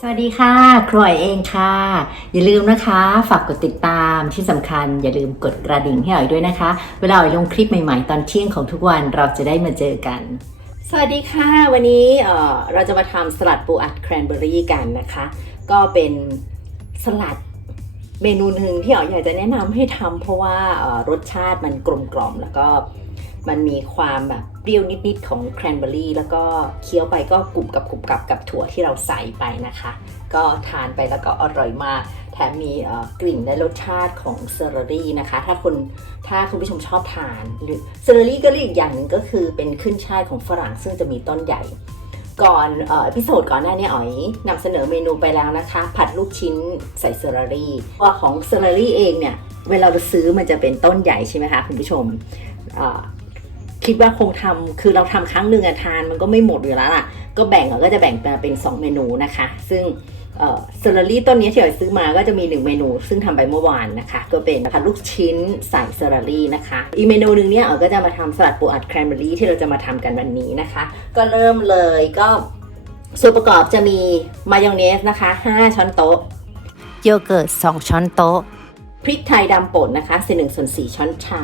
สวัสดีค่ะ ครวยเองค่ะ อย่าลืมนะคะ ฝากกดติดตามที่สำคัญ อย่าลืมกดกระดิ่งให้อ๋อยด้วยนะคะ เวลาอ๋อยลงคลิปใหม่ๆ ตอนเที่ยงของทุกวันเราจะได้มาเจอกัน สวัสดีค่ะ วันนี้เอ่อเราจะมาทำสลัดปูอัดแครนเบอรี่กันนะคะ ก็เป็นสลัด เมนูหนึ่งที่อ๋อยอยากจะแนะนำให้ทำเพราะว่ารสชาติมันกลมกล่อม แล้วก็มันมีความแบบเปรี้ยวนิดๆของแครนเบอรี่แล้วก็เคี้ยวไปก็กรุบกับกรุบกับกับถั่วที่เราใส่ไปนะคะ ก็ทานไปแล้วก็อร่อยมากแถมมีกลิ่นและรสชาติของเซอร์รี่นะคะ ถ้าคุณถ้าคุณผู้ชมชอบทานหรือเซอร์รี่ก็เรียกอีกอย่างหนึ่งก็คือเป็นขึ้นช่ายของฝรั่งซึ่งจะมีต้นใหญ่ ก่อนเออพิโซดก่อนหน้านี้อ๋อยนำเสนอเมนูไปแล้วนะคะ ผัดลูกชิ้นใส่เซอร์รี่ว่าของเซอร์รี่เองเนี่ย เวลาเราซื้อมันจะเป็นต้นใหญ่ใช่ไหมคะคุณผู้ชมคิดว่าคงทำคือเราทำครั้งหนึ่งอะทานมันก็ไม่หมดอยู่แล้วล่ะ ก็แบ่งก็จะแบ่งเป็น 2 เมนูนะคะ ซึ่ง เอ่อเซอร์รี่ต้นนี้ที่เราซื้อมาก็จะมี1เมนู ซึ่งทำไปเมื่อวานนะคะ ก็เป็นผัดลูกชิ้นใส่เซอร์รี่นะคะ อีกเมนูหนึ่งเนี่ยเอ๋ก็จะมาทำสลัดปูอัดแครนเบอรี่ที่เราจะมาทำกันวันนี้นะคะ ก็เริ่มเลยก็ส่วนประกอบจะมีมายองเนสนะคะ 5 ช้อนโต๊ะ โยเกิร์ต 2 ช้อนโต๊ะ พริกไทยดำป่นนะคะส่วนหนึ่งส่วนสี่ช้อนชา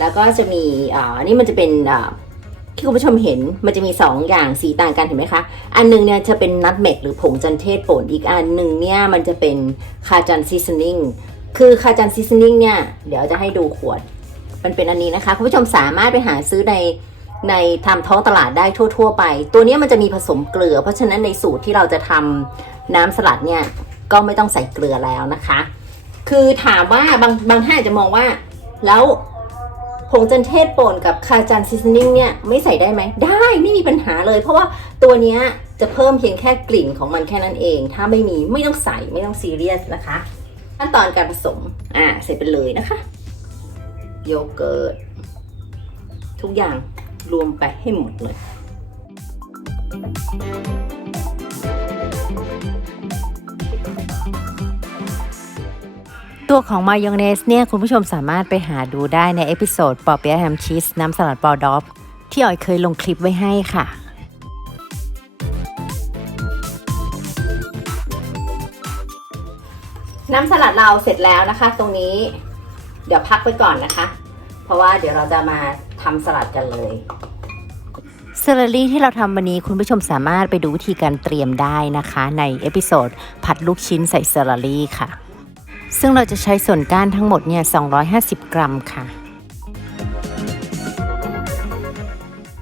แล้วก็จะมีอ่าอันนี้มันจะเป็นอ่า ที่คุณผู้ชมเห็นมันจะมี 2 อย่างสีต่างกันเห็นไหมคะ อันหนึงเนี่ยจะเป็นนัทเมกหรือผงจันเทศป่นอีกอันหนึ่งเนี่ยมันจะเป็นคาจันซีซันนิ่งคือคาจันซีซันนิ่งเนี่ยเดี๋ยวจะให้ดูขวด มันเป็นอันนี้นะคะ คุณผู้ชมสามารถไปหาซื้อในในทำท้องตลาดได้ทั่ว ๆ ไป ตัวนี้มันจะมีผสมเกลือ เพราะฉะนั้นในสูตรที่เราจะทำน้ำสลัดเนี่ยก็ไม่ต้องใส่เกลือแล้วนะคะ คือถามว่าบางบางท่านอาจจะมองว่าแล้ว ผงจันเทศป่นกับคาจันซีซันนิ่งเนี่ยไม่ใส่ได้ไหม ได้ไม่มีปัญหาเลย เพราะว่าตัวเนี้ยจะเพิ่มเพียงแค่กลิ่นของมันแค่นั้นเอง ถ้าไม่มีไม่ต้องใส่ไม่ต้องซีเรียสนะคะ ขั้นตอนการผสมอ่าใส่ไปเลยนะคะโยเกิร์ตทุกอย่างรวมไปให้หมดเลย ตัวของมายองเนสเนี่ยคุณผู้ชมสามารถไปหาดูได้ในเอพิโซดปอเปียะแฮมชีสน้ำสลัดปอดอฟที่อ๋อยเคยลงคลิปไว้ให้ค่ะน้ำสลัดเราเสร็จแล้วนะคะ ตรงนี้เดี๋ยวพักไว้ก่อนนะคะ เพราะว่าเดี๋ยวเราจะมาทำสลัดกันเลยเซอร์รี่ที่เราทำวันนี้คุณผู้ชมสามารถไปดูวิธีการเตรียมได้นะคะ ในเอพิโซดผัดลูกชิ้นใส่เซอร์รี่ค่ะ ซึ่งเราจะใช้ส่วนก้านทั้งหมดเนี่ย 250 กรัมค่ะ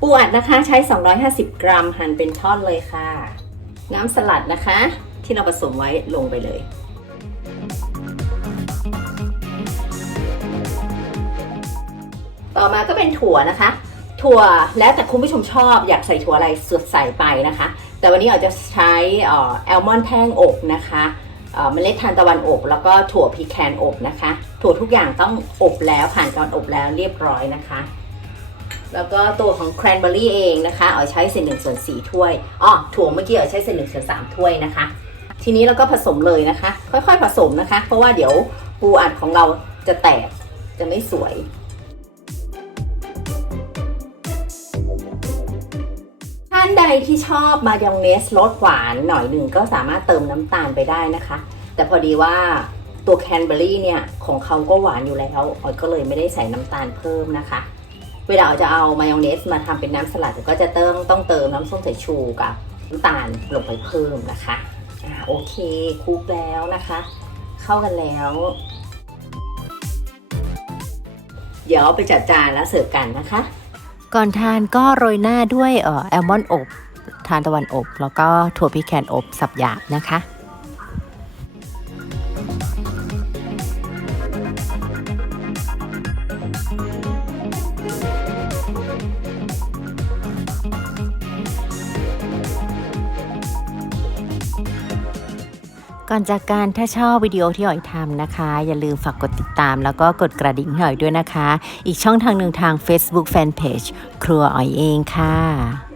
ปูอัดนะคะใช้ 250 กรัมหั่นเป็นท่อนเลยค่ะ น้ำสลัดนะคะ ที่เราผสมไว้ลงไปเลยต่อมาก็เป็นถั่วนะคะ ถั่วแล้วแต่คุณผู้ชมชอบอยากใส่ถั่วอะไรสุดใส่ไปนะคะ แต่วันนี้เราจะใช้อ่อแอลมอนด์แท่งอบนะคะ เมล็ดทานตะวันอบ แล้วก็ถั่วพีแคนอบนะคะ ถั่วทุกอย่างต้องอบแล้วผ่านการอบแล้วเรียบร้อยนะคะ แล้วก็ตัวของแครนเบอรี่เองนะคะเอาใช้เศษหนึ่งส่วนสี่ถ้วยอ๋อถั่วเมื่อกี้เอาใช้เศษหนึ่งส่วนสามถ้วยนะคะ ทีนี้เราก็ผสมเลยนะคะ ค่อยๆผสมนะคะ เพราะว่าเดี๋ยวปูอัดของเราจะแตกจะไม่สวยานใดที่ชอบมายองเนสรสหวานหน่อยหนึ่งก็สามารถเติมน้ำตาลไปได้นะคะ แต่พอดีว่าตัวแคนเบอรี่เนี่ยของเขาก็หวานอยู่แล้วออยก็เลยไม่ได้ใส่น้ำตาลเพิ่มนะคะ เวลาเราจะเอามายองเนสมาทำเป็นน้ำสลัดก็จะเติมต้องเติมน้ำส้มสายชูกับน้ำตาลลงไปเพิ่มนะคะอ่าโอเคคลุกแล้วนะคะ เข้ากันแล้ว เดี๋ยวเอาไปจัดจานแล้วเสิร์ฟกันนะคะ ก่อนทานก็โรยหน้าด้วยเอ่อแอลมอนด์อบ ทานตะวันอบ แล้วก็ถั่วพิแคนอบสับหยาบนะคะ ก่อนจากการถ้าชอบวิดีโอที่อ๋อยทำนะคะ อย่าลืมฝากกดติดตาม แล้วก็กดกระดิ่งให้อ๋อยด้วยนะคะ อีกช่องทางหนึ่งทาง Facebook Fanpage ครัวอ๋อยเองค่ะ